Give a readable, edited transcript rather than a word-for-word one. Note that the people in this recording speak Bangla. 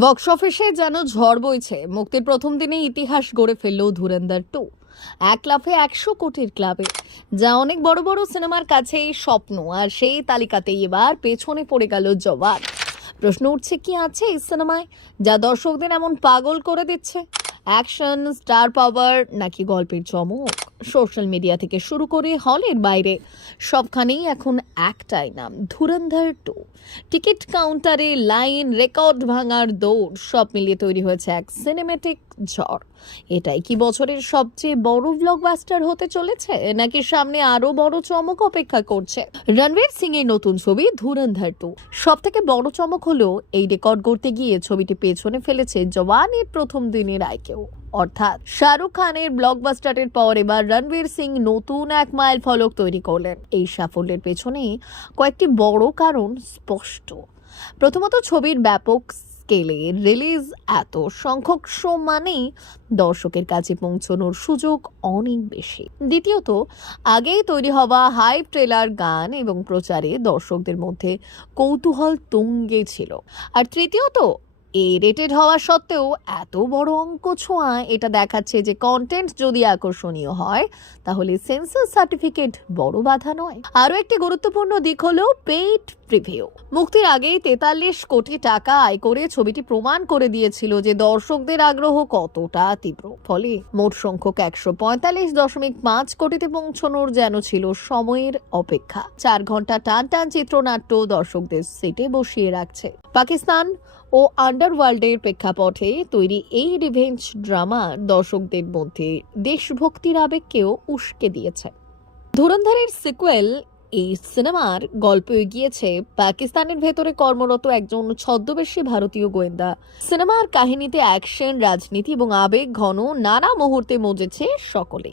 বক্স অফিসে যেন ঝড় বইছে। মুক্তির প্রথম দিনে ইতিহাস গড়ে ফেলল ধুরন্ধর 2। এক লাফে 100 কোটির ক্লাবে, যা অনেক বড় বড় সিনেমার কাছেই স্বপ্ন। আর সেই তালিকাতেই এবার পেছনে পড়ে গেল জওয়ান। প্রশ্ন উঠছে, কি আছে এই সিনেমায় যা দর্শকদের এমন পাগল করে দিচ্ছে? অ্যাকশন, স্টার পাওয়ার, নাকি গল্পের চমক? সোশ্যাল মিডিয়া থেকে শুরু করে হলের বাইরে সবখানেই এখন একটাই নাম, ধুরন্ধর 2। টিকিট কাউন্টারে লাইন, রেকর্ড ভাঙার দৌড়, সব মিলিয়ে তৈরি হয়েছে এক সিনেমেটিক ঝড়। এটাই কি বছরের সবচেয়ে বড় ব্লকবাস্টার হতে চলেছে, নাকি সামনে আরো বড় চমক অপেক্ষা করছে? রণবীর সিং এর নতুন ছবি ধুরন্ধর 2। সব থেকে বড় চমক হলো এই রেকর্ড গড়তে গিয়ে ছবিটি পেছনে ফেলেছে জওয়ানের প্রথম দিনের আয়কেও। অর্থাৎ শাহরুখ খানের ব্লকবাস্টারের পর এবার রণবীর সিং নতুন এক মাইল ফলক তৈরি করলেন। এই সাফল্যের পেছনে কয়েকটি বড় কারণ স্পষ্ট। প্রথমত, ছবির ব্যাপক স্কেলে রিলিজ, এত সংখ্যক শো মানেই দর্শকের কাছে পৌঁছানোর সুযোগ অনেক বেশি। দ্বিতীয়ত, আগেই তৈরি হওয়া হাইপ ট্রেলার, গান এবং প্রচারে দর্শকদের মধ্যে কৌতূহল তুঙ্গে ছিল। আর তৃতীয়ত, রেটেড হওয়া সত্ত্বেও এত বড় অঙ্ক ছোঁয়া, এটা দেখাচ্ছে যে কন্টেন্ট যদি আকর্ষণীয় হয় তাহলে সেন্সর সার্টিফিকেট বড় বাধা নয়। আরো একটি গুরুত্বপূর্ণ দিক হলো পেইড প্রিভিউ। মুক্তির আগেই 43 কোটি টাকা আয় করে ছবিটি প্রমাণ করে দিয়েছিল যে দর্শকদের আগ্রহ কতটা তীব্র। ফলে মোট সংখ্যক 145.5 কোটিতে পৌঁছানোর যেন ছিল সময়ের অপেক্ষা। 4 ঘন্টা টান টান চিত্রনাট্য দর্শকদের সিটে বসিয়ে রাখছে। পাকিস্তান ও আন্ডারওয়ার্ল্ডের প্রেক্ষাপটে তৈরি এই রিভেঞ্জ ড্রামা দর্শকদের মধ্যে দেশভক্তির আবেগকেও উস্কে দিয়েছে। ধুরন্ধরের সিকুয়েল এই সিনেমার গল্প এগিয়েছে পাকিস্তানের ভেতরে কর্মরত একজন ছদ্মবেশী ভারতীয় গোয়েন্দা। সিনেমার কাহিনীতে অ্যাকশন, রাজনীতি এবং আবেগ ঘন নানা মুহূর্তে মজেছে সকলে।